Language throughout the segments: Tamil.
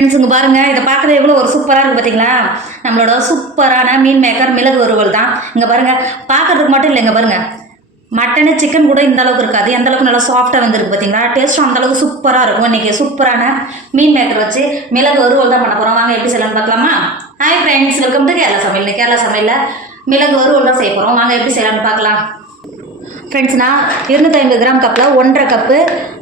ஃப்ரெண்ட்ஸுங்க பாருங்க. இதை பார்க்குறது எவ்வளோ ஒரு சூப்பராக இருக்குது பார்த்தீங்களா நம்மளோட சூப்பரான மீன் மேக்கர் மிளகு வறுவல் தான். இங்கே பாருங்கள் பார்க்கறதுக்கு மட்டும் இல்லைங்க பாருங்கள் மட்டனு சிக்கன் கூட இந்த அளவுக்கு இருக்காது. எந்த அளவுக்கு நல்லா சாஃப்டாக வந்திருக்கு பார்த்தீங்களா டேஸ்ட்டும் அந்த அளவுக்கு சூப்பராக இருக்கும். இன்றைக்கி சூப்பரான மீன் மேக்கர் வச்சு மிளகு வறுவல் தான் பண்ண போகிறோம் வாங்க எப்படி செய்யலாம்னு பார்க்கலாமா? Hi friends welcome to Kerala Samayal. Kerala சமையலில் மிளகு வறுவல் தான் செய்ய போகிறோம் வாங்க எப்படி செய்யலாம்னு பார்க்கலாம். ஃப்ரெண்ட்ஸ் நான் இருநூற்றி ஐம்பது கிராம் கப்பில் ஒன்றரை கப்பு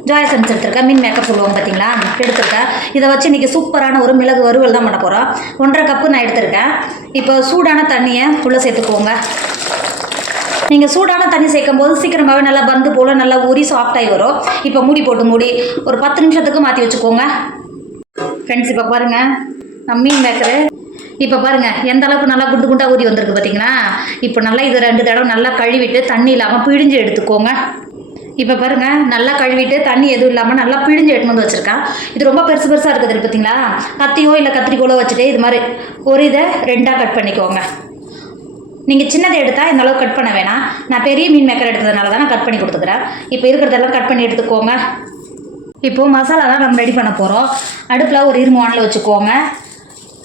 ஜாய்சன்ஸ் எடுத்திருக்கேன். மீன் மேக்கப் சொல்லுவாங்க பார்த்தீங்களா எடுத்திருக்கேன். இதை வச்சு இன்றைக்கி சூப்பரான ஒரு மிளகு வறுவல் தான் பண்ண போகிறோம் ஒன்றரை கப்பு நான் எடுத்திருக்கேன். இப்போ சூடான தண்ணியை உள்ளே சேர்த்துக்கோங்க நீங்கள் சூடான தண்ணி சேர்க்கும் போது சீக்கிரமாகவே நல்லா பந்து போல் நல்லா ஊறி சாஃப்டாகி வரும். இப்போ மூடி போட்டு மூடி ஒரு பத்து நிமிஷத்துக்கு மாற்றி வச்சுக்கோங்க. ஃப்ரெண்ட்ஸ் இப்போ பாருங்கள் நான் மீன் மேக்கரு இப்போ பாருங்கள் எந்த அளவுக்கு நல்லா குண்டு குண்டாக ஊறி வந்திருக்கு பார்த்தீங்களா இப்போ நல்லா இது ரெண்டு தடவை நல்லா கழுவிட்டு தண்ணி இல்லாமல் பிழிஞ்சு எடுத்துக்கோங்க. இப்போ பாருங்கள் நல்லா கழுவிட்டு தண்ணி எதுவும் இல்லாமல் நல்லா பிழிஞ்சு எடுத்துன்னு வந்து வச்சுருக்கேன் இது ரொம்ப பெருசு பெருசாக இருக்குது பார்த்தீங்களா கத்தியோ இல்லை கத்திரிக்கோலோ வச்சுட்டு இது மாதிரி ஒரு இதை ரெண்டாக கட் பண்ணிக்கோங்க. நீங்கள் சின்னதை எடுத்தால் இந்த அளவுக்கு கட் பண்ண வேணாம். நான் பெரிய மீன் மேக்கர் எடுத்ததுனால தான் நான் கட் பண்ணி கொடுத்துக்கிறேன். இப்போ இருக்கிறதெல்லாம் கட் பண்ணி எடுத்துக்கோங்க. இப்போது மசாலா தான் நம்ம ரெடி பண்ண போகிறோம் அடுப்பில் ஒரு இரும்பு வானில் வச்சுக்கோங்க.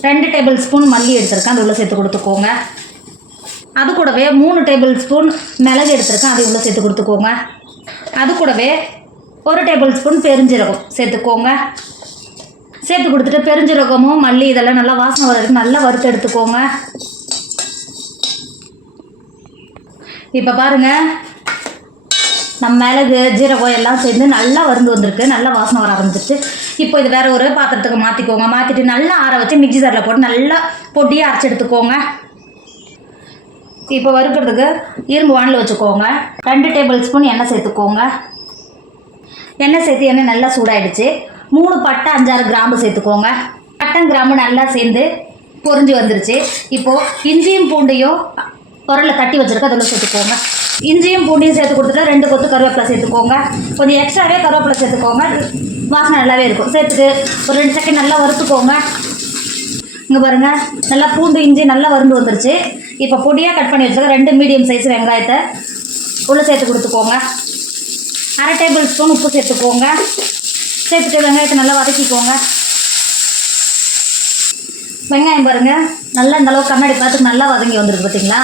ரெண்டு டேபிள் ஸ்பூன் மல்லி எடுத்திருக்கேன். அது உள்ளே சேர்த்து கொடுத்துக்கோங்க. அது கூடவே மூணு டேபிள் ஸ்பூன் மிளகு எடுத்திருக்கேன். அது உள்ளே சேர்த்து கொடுத்துக்கோங்க. அது கூடவே ஒரு டேபிள் ஸ்பூன் பெருஞ்சீரகம் சேர்த்துக்கோங்க. சேர்த்து கொடுத்துட்டு பெருஞ்சீரகமும் மல்லி இதெல்லாம் நல்லா வாசனை வர வரைக்கும் நல்லா வறுத்து எடுத்துக்கோங்க. இப்போ பாருங்கள் நம்ம மிளகு ஜீரகம் எல்லாம் சேர்ந்து நல்லா வருந்து வந்திருக்கு. நல்லா வாசனை வர ஆரம்பிச்சிருச்சு. இப்போ இது வேற ஒரு பாத்திரத்துக்கு மாற்றிக்கோங்க மாற்றிட்டு நல்லா ஆற வச்சு மிக்சி ஜாரில் போட்டு நல்லா பொடியாக அரைச்சி எடுத்துக்கோங்க. இப்போ வறுக்கிறதுக்கு இரும்பு வானில் வச்சுக்கோங்க. ரெண்டு டேபிள் ஸ்பூன் எண்ணெய் சேர்த்துக்கோங்க. எண்ணெய் சேர்த்து எண்ணெய் நல்லா சூடாயிடுச்சு. மூணு பட்டை அஞ்சாறு கிராம்பு சேர்த்துக்கோங்க. பட்டம் கிராம்பு நல்லா சேர்ந்து பொரிஞ்சு வந்துருச்சு. இப்போது இஞ்சியும் பூண்டையும் உரலில் தட்டி வச்சுருக்க அதில் சேர்த்துக்கோங்க. இஞ்சியும் பூண்டையும் சேர்த்து கொடுத்துட்டு ரெண்டு கொத்து கருவேப்பிலை சேர்த்துக்கோங்க. கொஞ்சம் எக்ஸ்ட்ராவே கருவேப்பிலை சேர்த்துக்கோங்க. வாசனை நல்லாவே இருக்கும். சேர்த்துட்டு ஒரு ரெண்டு செகண்ட் நல்லா வறுத்துக்கோங்க. இங்கே பாருங்கள் நல்லா பூண்டு இஞ்சி நல்லா வறுந்து வந்துருச்சு. இப்போ பொடியாக கட் பண்ணி வச்சுருக்க ரெண்டு மீடியம் சைஸ் வெங்காயத்தை உள்ளே சேர்த்து கொடுத்துக்கோங்க. அரை டேபிள் ஸ்பூன் உப்பு சேர்த்துக்கோங்க. சேர்த்துட்டு வெங்காயத்தை நல்லா வதக்கிக்கோங்க. வெங்காயம் பாருங்கள் நல்லா இந்த அளவுக்கு கண்ணாடி பார்த்து நல்லா வதங்கி வந்துருக்கு பார்த்தீங்களா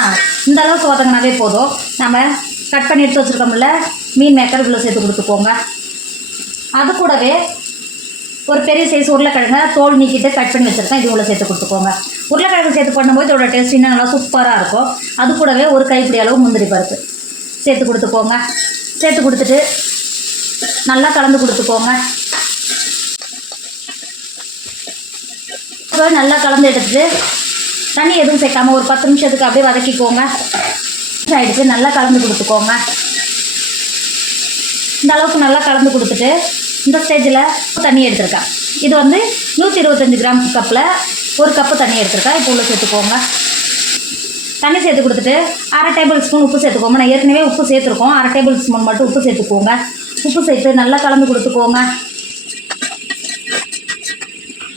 இந்த அளவுக்கு வதங்கினாவே போதும். நம்ம கட் பண்ணி எடுத்து வச்சுருக்கோம்ல மீன் மேக்கர் இவ்வளோ சேர்த்து கொடுத்துக்கோங்க. அது கூடவே ஒரு பெரிய சைஸ் உருளைக்கிழங்க தோல் நீக்கிட்டு கட் பண்ணி வச்சுருக்கேன். இது உள்ள சேர்த்து கொடுத்துக்கோங்க. உருளைக்கிழங்கு சேர்த்து பண்ணும்போது இதோட டேஸ்ட் இன்னும் நல்லா சூப்பராக இருக்கும். அது கூடவே ஒரு கைப்பிடி அளவு முந்திரி பருப்பு சேர்த்து கொடுத்துக்கோங்க. சேர்த்து கொடுத்துட்டு நல்லா கலந்து கொடுத்துக்கோங்க. இப்போ நல்லா கலந்து எடுத்துட்டு தண்ணி எதுவும் சேர்க்காமல் ஒரு பத்து நிமிஷத்துக்கு அப்படியே வதக்கிக்கோங்க. ஆகிடுச்சு நல்லா கலந்து கொடுத்துக்கோங்க. இந்த அளவுக்கு நல்லா கலந்து கொடுத்துட்டு இந்த ஸ்டேஜில் தண்ணி எடுத்திருக்கேன். இது வந்து நூற்றி இருபத்தஞ்சி கிராம் கப்பில் ஒரு கப்பு தண்ணி எடுத்திருக்கேன். இப்போ உள்ள சேர்த்துக்கோங்க. தண்ணி சேர்த்து கொடுத்துட்டு அரை டேபிள் ஸ்பூன் உப்பு சேர்த்துக்கோங்க. நான் ஏற்கனவே உப்பு சேர்த்துருக்கோம். அரை டேபிள் ஸ்பூன் மட்டும் உப்பு சேர்த்துக்கோங்க. உப்பு சேர்த்து நல்லா கலந்து கொடுத்துக்கோங்க.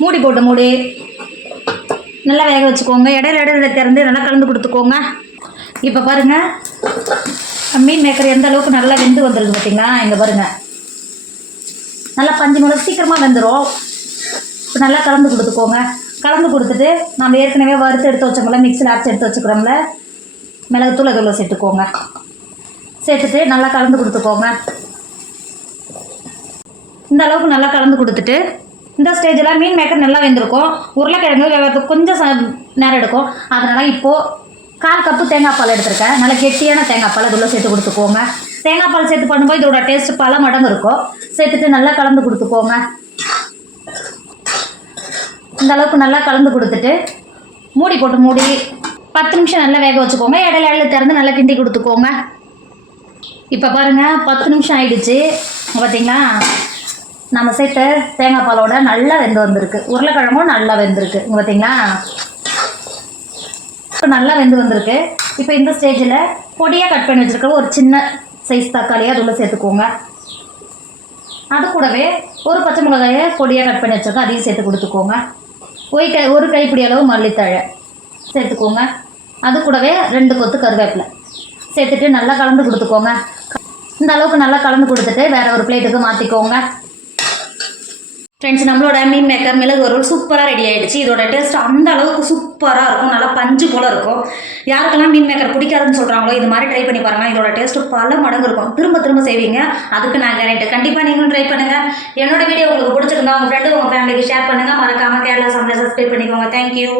மூடி போட்டு மூடி. நல்லா வேக வச்சுக்கோங்க. இடையில இடையில திறந்து நல்லா கலந்து கொடுத்துக்கோங்க. இப்போ பாருங்கள் மீன் மேக்கர் எந்த அளவுக்கு நல்லா வெந்து வந்துருக்கு பார்த்தீங்களா இங்கே பாருங்கள் நல்லா பஞ்சு மிளகு சீக்கிரமாக வெந்துடும் இப்போ நல்லா கலந்து கொடுத்துக்கோங்க. கலந்து கொடுத்துட்டு நம்ம ஏற்கனவே வறுத்து எடுத்து வச்சோம்ல மிக்சியில் அரைச்சி எடுத்து வச்சுக்கிறோம்ல மிளகுத்தூள் அதில் சேர்த்துக்கோங்க. சேர்த்துட்டு நல்லா கலந்து கொடுத்துக்கோங்க. இந்த அளவுக்கு நல்லா கலந்து கொடுத்துட்டு இந்த ஸ்டேஜில் மீன் மேக்கர் நல்லா வெந்திருக்கும். உருளைக்கிழங்கு வேகிறதுக்கு கொஞ்சம் ச நேரம் எடுக்கும். அதனால் இப்போது கால் கப்பு தேங்காய் பால் எடுத்திருக்கேன். நல்லா கெட்டியான தேங்காய் பால் அதில் சேர்த்து கொடுத்துக்கோங்க. தேங்காய் பால் சேர்த்து பண்ணும்போது இதோட டேஸ்ட் பல மடங்கு இருக்கும். சேர்த்துட்டு நல்லா கலந்து கொடுத்துக்கோங்க. இந்த அளவுக்கு நல்லா கலந்து கொடுத்துட்டு மூடி போட்டு மூடி பத்து நிமிஷம் நல்லா வேக வச்சுக்கோங்க. இடையில இடையில திறந்து நல்லா கிண்டி கொடுத்துக்கோங்க. இப்போ பாருங்கள் பத்து நிமிஷம் ஆயிடுச்சு. பார்த்தீங்களா நம்ம சேர்த்த தேங்காய் பாலோட நல்லா வெந்து வந்திருக்கு. உருளைக்கிழங்கும் நல்லா வெந்திருக்கு. இங்கே பார்த்தீங்களா இப்போ நல்லா வெந்து வந்திருக்கு. இப்போ இந்த ஸ்டேஜில் பொடியாக கட் பண்ணி வச்சுருக்க ஒரு சின்ன சைஸ் தக்காளியாக அதுள்ள சேர்த்துக்கோங்க. அது கூடவே ஒரு பச்சை மிளகாயை பொடியாக கட் பண்ணி வச்சுருக்கோம் அதையும் சேர்த்து கொடுத்துக்கோங்க. ஒரு கை ஒரு கைப்பிடி அளவு மல்லித்தழை சேர்த்துக்கோங்க. அது கூடவே ரெண்டு கொத்து கருவேப்பிலை சேர்த்துட்டு நல்லா கலந்து கொடுத்துக்கோங்க. இந்த அளவுக்கு நல்லா கலந்து கொடுத்துட்டு வேற ஒரு பிளேட்டுக்கு மாற்றிக்கோங்க ஃப்ரெண்ட்ஸ் நம்மளோட மீன் மேக்கர் மிளகு வறுவல் சூப்பராக ரெடி ஆகிடுச்சு இதோட டேஸ்ட் அந்த அளவுக்கு சூப்பராக இருக்கும். நல்லா பஞ்சு போல் இருக்கும். யாருக்கெல்லாம் மீன் மேக்கர் பிடிக்காதுன்னு சொல்கிறாங்களோ இது மாதிரி ட்ரை பண்ணி பாருங்கள் இதோட டேஸ்ட் பல மடங்கு இருக்கும். திரும்ப திரும்ப செய்வீங்க. அதுக்கு நான் கேரண்டி கண்டிப்பாக நீங்களும் ட்ரை பண்ணுங்கள் என்னோட வீடியோ உங்களுக்கு பிடிச்சிருந்தா உங்கள் ஃப்ரெண்டு உங்கள் ஃபேமிலிக்கு ஷேர் பண்ணுங்கள் மறக்காமல் கேரளா சமையல் சப்ஸ்கிரைப் பண்ணிக்கோங்க. தேங்க்யூ